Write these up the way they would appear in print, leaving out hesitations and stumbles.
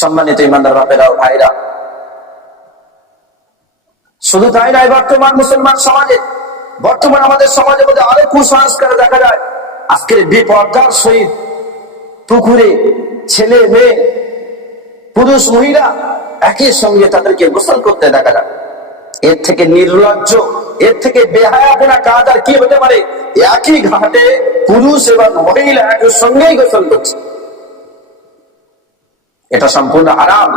সম্মানিত ইমানদার বাপেরা ও ভাইরা, শুধু তাই নয়, বর্তমান মুসলমান সমাজে, বর্তমান আমাদের সমাজের মধ্যে আরো কুসংস্কার দেখা যায়। আজকের বেপরদার সহিত পুকুরে ছেলে মেয়ে পুরুষ মহিলা একই সঙ্গে তাদেরকে গোসল করতে দেখা যায়। এর থেকে নির্লজ্জ, এর থেকে বেহায়াপনা কাজ আর কি হতে পারে? একই ঘাটে পুরুষ এবং মহিলা একই সঙ্গেই গোসল করছে, এটা সম্পূর্ণ হারাম।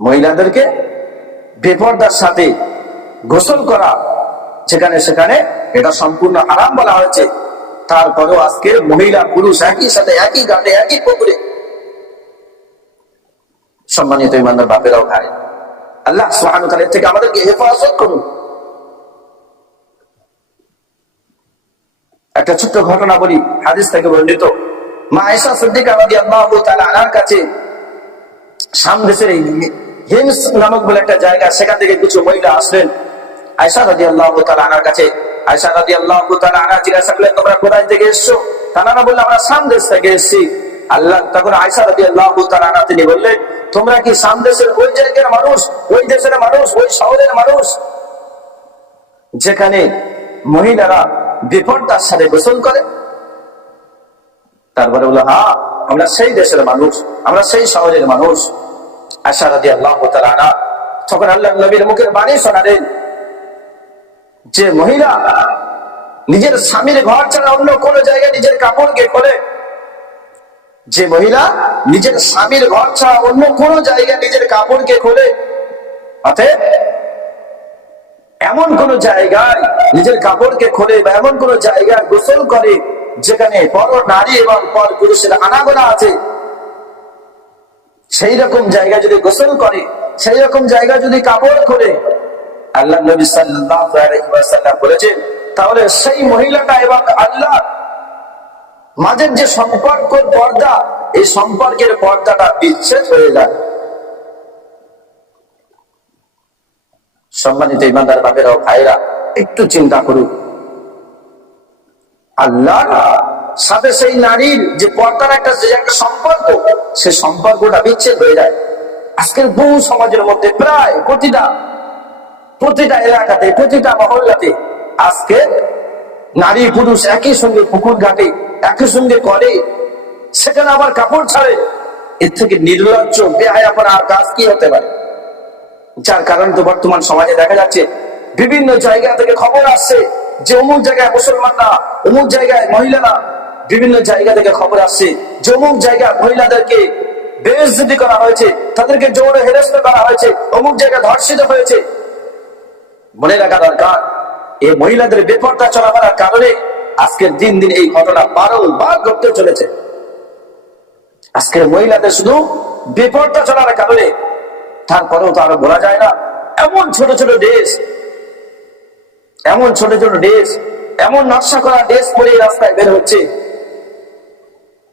মহিলাদেরকে বেপরদার সাথে গোসল করা যেখানে সেখানে এটা সম্পূর্ণ হারাম বলা হয়েছে। তারপরেও আজকে মহিলা পুরুষ একই সাথে একই ঘাটে একই পুকুরে। সম্মানিত ইমানদার বাপেরাও ভাই, আল্লাহ সুবহানাহু ওয়া তাআলা থেকে আমাদেরকে হেফাজত করুন। একটা ছোট্ট ঘটনা বলি, হাদিস থেকে বর্ণিত। মা আয়েশা সিদ্দিকা রাদিয়াল্লাহু তাআলা আনহার কাছে শাম দেশের হিমস নামক বলে একটা জায়গা, সেখান থেকে কিছু মহিলা আসলেন আয়েশা রাদিয়াল্লাহু তাআলা আনহার কাছে। আয়েশা রাদিয়াল্লাহু তাআলা আনহা জিজ্ঞাসা করলেন, তোমরা কোথায় থেকে এসেছো? তারা বললেন, আমরা শাম দেশ থেকে এসেছি। আল্লাহ তখন আয়েশা রাদিয়াল্লাহু তাআলা আনহা তিনি বললেন, তোমরা কি শাম দেশের ওই জায়গার মানুষ, ওই দেশের মানুষ, ওই শহরের মানুষ যেখানে মহিলারা বেপরদার সাথে গোসল করে? তারপরে বলল, হ্যাঁ, আমরা সেই দেশের মানুষ, আমরা সেই শহরের মানুষ। আয়েশা রাদিয়াল্লাহু তাআলা আনহা তখন আল্লাহর নবীর মুখের বাণী শোনালেন যে মহিলা নিজের স্বামীর ঘর ছাড়া অন্য কোন জায়গায় নিজের কাপড়কে খোলে, যে মহিলা নিজের স্বামীর ঘর ছাড়া অন্য কোন জায়গায় নিজের কাপড়কে খোলে, অতএব এমন কোন জায়গায় নিজের কাপড়কে খোলে বা এমন কোন জায়গায় গোসল করে যেখানে পর নারী এবং পর পুরুষের আনাগোনা আছে, সেই রকম জায়গায় যদি গোসল করে, সেই রকম জায়গায় যদি কাপড় খোলে, আল্লাহ নবী সাল্লাল্লাহু আলাইহি ওয়াসাল্লাম বলেছেন, তাহলে সেই মহিলাটা এবং আল্লাহ মাঝের যে সম্পর্ক পর্দা, এই সম্পর্কের পর্দাটা বিচ্ছেদ হয়ে যায়। সম্মানিত ইমানদার বাপেরা ও ভাইরা, একটু চিন্তা করুন, আল্লাহর সাথে সেই নারীর যে পর্দার একটা সম্পর্ক, সে সম্পর্কটা বিচ্ছেদ হয়ে যায়। আজকের বহু সমাজের মধ্যে প্রায় প্রতিটা এলাকাতে, প্রতিটা মহল্লাতে আজকে নারী পুরুষ একই সঙ্গে পুকুর ঘাটে একই সঙ্গে করে, সেখানে আবার কাপড় ছাড়ে। এর থেকে নির্লজ্জ বেহায়াপনা আর কাজ কি হতে পারে? যার কারণে তো বর্তমান সমাজে দেখা যাচ্ছে বিভিন্ন জায়গা থেকে খবর আসছে যে অমুক জায়গায় মুসলমানরা, অমুক জায়গায় মহিলারা, বিভিন্ন জায়গা থেকে খবর আসছে যে অমুক জায়গায় মহিলাদেরকে বেইজ্জতি করা হয়েছে, তাদেরকে জোরে হেনস্থা করা হয়েছে, অমুক জায়গায় ধর্ষিত হয়েছে। মনে রাখা দরকার, এই মহিলাদের বেপরদা চলাফেরার কারণে আজকের দিন দিন এই ঘটনা বারবার ঘটতে চলেছে। আজকের মহিলাদের শুধু বেপরদা চলার কারণে, তারপরেও তো আরো বলা যায় না, এমন ছোট ছোট ড্রেস, এমন নকশা করা ড্রেস পরে রাস্তায় বের হচ্ছে।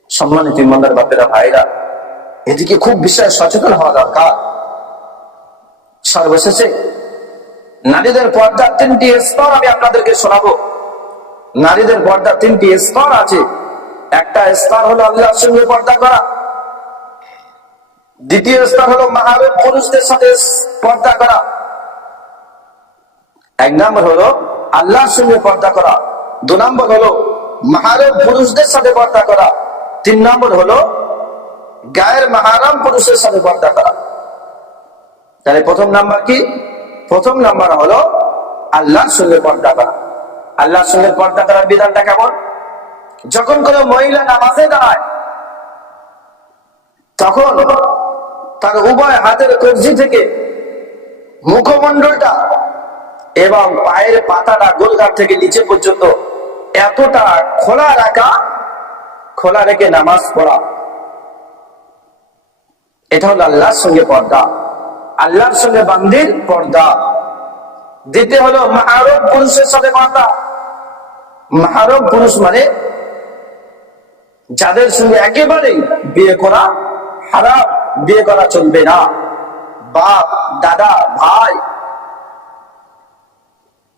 সম্মানিত ইমানদার বাপেরা ভাইরা, এদিকে খুব বিষয়ে সচেতন হওয়া দরকার। সর্বশেষে নারীদের পর্দার 3টি স্তর আমি আপনাদেরকে শোনাবো। নারীদের পর্দার 3টি স্তর আছে। একটা স্তর হলো আল্লাহর সঙ্গে পর্দা করা, দ্বিতীয় স্তর হলো মাহরুম পুরুষদের সাথে পর্দা করা। 1 নম্বর হলো আল্লাহর সঙ্গে পর্দা করা, 2 নম্বর হলো মাহরুম পুরুষদের সাথে পর্দা করা, 3 নম্বর হলো গায়ের মাহরুম পুরুষের সাথে পর্দা করা। তাহলে প্রথম নাম্বার কি? প্রথম নাম্বার হলো আল্লাহর সঙ্গে পর্দা করা। আল্লাহর সঙ্গে পর্দা করার বিধানটা কেমন? যখন কোনো মহিলা নামাজে দাঁড়ায়, তখন তার উভয় হাতের কবজি থেকে মুখমণ্ডলটা এবং পায়ের পাতাটা গোলঘাট থেকে নিচে পর্যন্ত এতটা খোলা রেখে নামাজ পড়া, এটা হলো আল্লাহর সঙ্গে পর্দা, আল্লাহর সঙ্গে বান্দির পর্দা। দ্বিতীয় হলো মাহরুম পুরুষের সাথে পর্দা। মাহরুম পুরুষ মানে যাদের সঙ্গে একেবারেই বিয়ে করা হারাম, বিয়ে করা চলবে না, বাপ, দাদা, ভাই,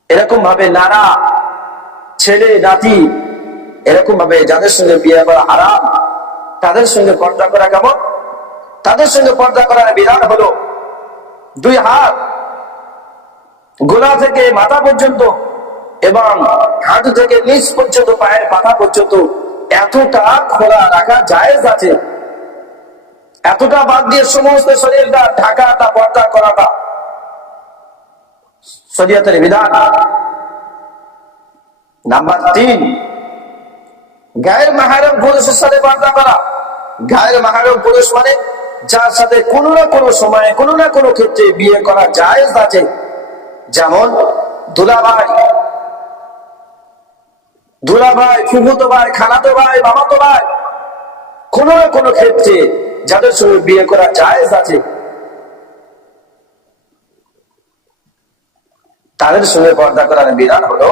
এরকম ভাবে নানা, ছেলে, নাতি, এরকম ভাবে যাদের সঙ্গে বিয়ে করা হারাম, তাদের সঙ্গে পর্দা করা কেমন? তাদের সঙ্গে পর্দা করার বিধান হলো 2 হাত গোড়া থেকে মাথা পর্যন্ত এবং হাঁটু থেকে নিচ পর্যন্ত পায়ের পাতা পর্যন্ত এতটা খোলা রাখা জায়েজ আছে। এতটা বাদ দিয়ে সমস্ত শরীরটা ঢাকাটা পর্দা করাটা শরীয়তের বিধান। নাম্বার 3, গায়ের মাহরম পুরুষের সাথে পর্দা করা। গায়ের মাহরম পুরুষ মানে যার সাথে কোনো না কোনো সময়ে কোনো না কোনো ক্ষেত্রে বিয়ে করা জায়েজ আছে, যেমন দুলাভাই, ফুফুতো ভাই, খালাতো ভাই, মামাতো ভাই, কোনো না কোনো ক্ষেত্রে যাদের সঙ্গে বিয়ে করা জায়েজ আছে তাদের সঙ্গে পর্দা করার বিধান হলো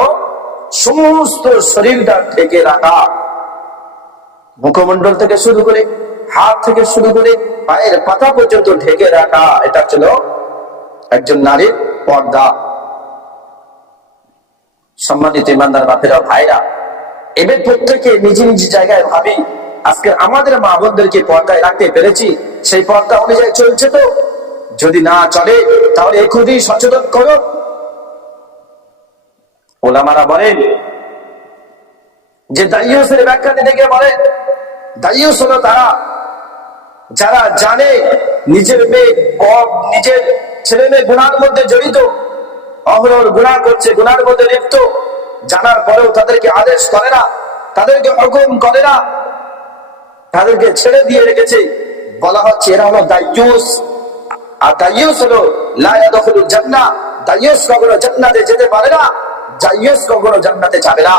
সমস্ত শরীরটা ঢেকে রাখা, মুখমণ্ডল থেকে শুরু করে হাত থেকে শুরু করে পায়ের পাতা পর্যন্ত ঢেকে রাখা। এটা ছিল একজন নারীর পর্দা। সম্মানিত ইমানদার বাপেরা, ভাইরা, এবার প্রত্যেকে নিজ নিজ জায়গায় ভাবি আজকে আমাদের মা বোনদেরকে পর্দায় রাখতে পেরেছি? সেই পর্দা অনুযায়ী চলছে তো? যদি না চলে তাহলে এখনই সচেতন করো। ওলামারা বলেন যে দায়ুসের ব্যাখ্যা দিতে গিয়ে বলেন, দায়ুস হলো তারা যারা জানে নিজের মেয়ে নিজের ছেলে মেয়ে গুনার মধ্যে জড়িত, অহরহ গুনাহ করছে, গুনার মধ্যে লিপ্ত, জানার পরেও তাদেরকে আদেশ করে না, তাদেরকে হুকুম করে না, তাদেরকে ছেড়ে দিয়ে রেখেছে। বলা হচ্ছে এরা হলো দায়ুস। আর দায়ুস হলো লা ইয়াদখুলুল জান্নাহ। দায়ুস কখনো জান্নাতে যেতে পারে না, দায়ুস কখনো জান্নাতে যাবে না।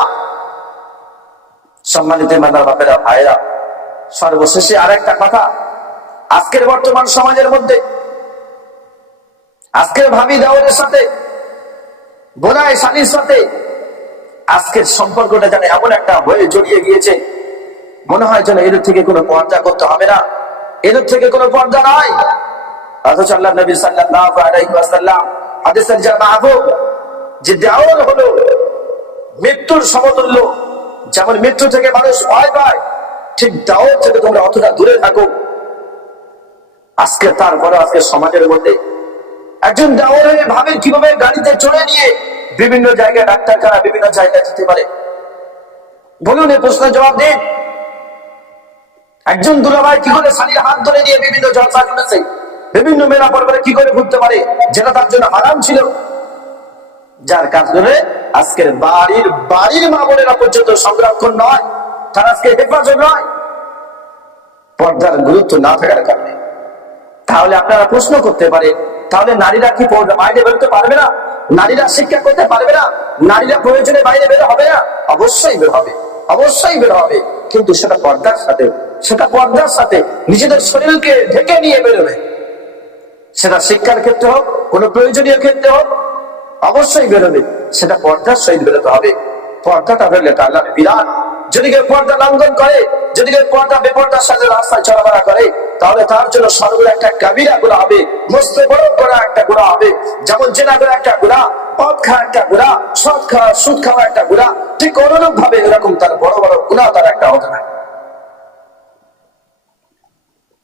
সম্মানিত ইমানদার বাপেরা, ভাইরা, সর্বশেষে আরেকটা কথা, আজকের বর্তমান সমাজের মধ্যে আজকের ভাবি দেওরের সাথে, বোনাই শালীর সাথে আজকের সম্পর্কটা যেন এমন একটা হয়ে জড়িয়ে গিয়েছে, মনে হয় যেন এদের থেকে কোনো পর্দা করতে হবে না, এদের থেকে কোনো পর্দা নাই। অথচ আল্লাহ নবী সাল্লাল্লাহু আলাইহি ওয়াসাল্লাম হাদিসের যা মাহফুজ যে দেওর হলো মৃত্যুর সমতুল্য। যেমন মৃত্যু থেকে মানুষ ভয় পায়, ঠিক দেওর থেকে তোমরা অতটা দূরে থাকো। আজকে তারপরে আজকে সমাজের মধ্যে একজন দেওরের ভাবে কিভাবে গাড়িতে চড়ে নিয়ে বিভিন্ন জায়গায় ডাক্তারখানা বিভিন্ন জায়গায় যেতে পারে? বলুন, এই প্রশ্নের জবাব দিন। একজন দুলাভাই কি করে শালীর হাত ধরে নিয়ে বিভিন্ন জলসা করেছে, বিভিন্ন মেলা পর্বতে কি করে ঘুরতে পারে, যেটা তার জন্য হারাম ছিল? যার কাজ করে আজকের বাড়ির মা বোনেরা পর্যন্ত সংরক্ষণ নয়, তার আজকে হেফাজত নয়, পর্দার গুরুত্ব না থাকার কারণে। তাহলে আপনারা প্রশ্ন করতে পারেন, তাহলে নারীরা কি বাইরে বেরোতে পারবে না? নারীরা শিক্ষা করতে পারবে না? নারীরা প্রয়োজনে বাইরে বের হবে না? অবশ্যই বের হবে, অবশ্যই বের হবে, কিন্তু সেটা পর্দার সাথে নিজেদের শরীরকে ঢেকে নিয়ে বেরোবে। সেটা শিক্ষার ক্ষেত্রে হোক, কোন প্রয়োজনীয় ক্ষেত্রে হোক, অবশ্যই বেরোবে, সেটা পর্দার সহিত বেরোতে হবে। পর্দাটা বেরোলে এটা আল্লাহর বিধান। যদি কেউ পর্দা লঙ্ঘন করে, যদি কেউ পর্দা বেপর্দার সাথে রাস্তায় চলাফেরা করে, তাহলে তার জন্য সর্বোচ্চ একটা কাবিরা গুনাহ হবে, মস্ত বড় একটা গুনাহ হবে। যেমন জেনা করা একটা গুনাহ, মদ খাওয়া একটা গুনাহ, সুদ খাওয়া একটা গুনাহ, ঠিক অনুরূপ ভাবে এরকম তার বড় বড় গুনাহ তার একটা হতে না।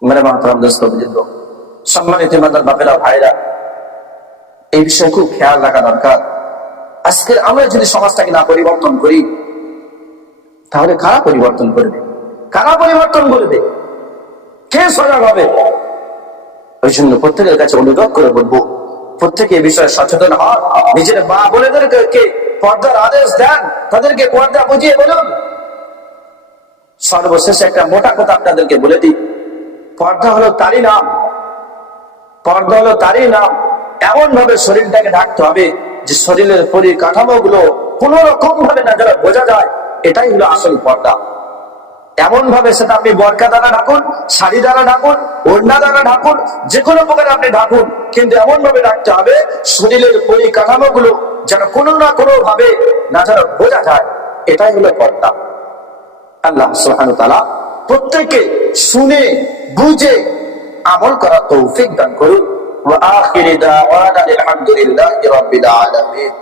মেরে মাহতারাম দোস্ত বুজুর্গ, সম্মানিত ইমানদার বাপেরা, ভাইরা, এই বিষয়ে খুব খেয়াল রাখা দরকার। আজকে আমরা যদি সমাজটাকে না পরিবর্তন করি, তাহলে কারা পরিবর্তন করবে? কারা পরিবর্তন করবে? কে সজাগ হবে? ওই জন্য প্রত্যেকের কাছে অনুরোধ করে বলবো, প্রত্যেকে এই বিষয়ে সচেতন হন, নিজের মা বোনেদেরকে পর্দার আদেশ দেন, তাদেরকে পর্দা বুঝিয়ে বলুন। সর্বশেষে একটা মোটা কথা আপনাদেরকে বলে দিই, পর্দা হলো তারই নাম, পর্দা হলো তারই নাম। এমন ভাবে শরীরটাকে ঢাকতে হবে যে শরীরের পরিকাঠামো গুলো কোন রকম ভাবে না যারা বোঝা যায়, এটাই হলো আসল পর্দা। এমন ভাবে সেটা আপনি বরকা দ্বারা ঢাকুন, শাড়ি দ্বারা ঢাকুন, ওড়না দ্বারা ঢাকুন, যে কোনো প্রকারে আপনি ঢাকুন, কিন্তু এমন ভাবে ঢাকতে হবে শরীরের পরিকাঠামো গুলো যেন কোনো না কোনো ভাবে না যেন বোঝা যায়, এটাই হলো পর্দা। আল্লাহ সুবহানাহু ওয়া তাআলা প্রত্যেককে শুনে বুঝে আমল করার তৌফিক দান করুন। ওয়া আখিরি দাওয়ানা আলহামদুলিল্লাহি রাব্বিল আলামিন।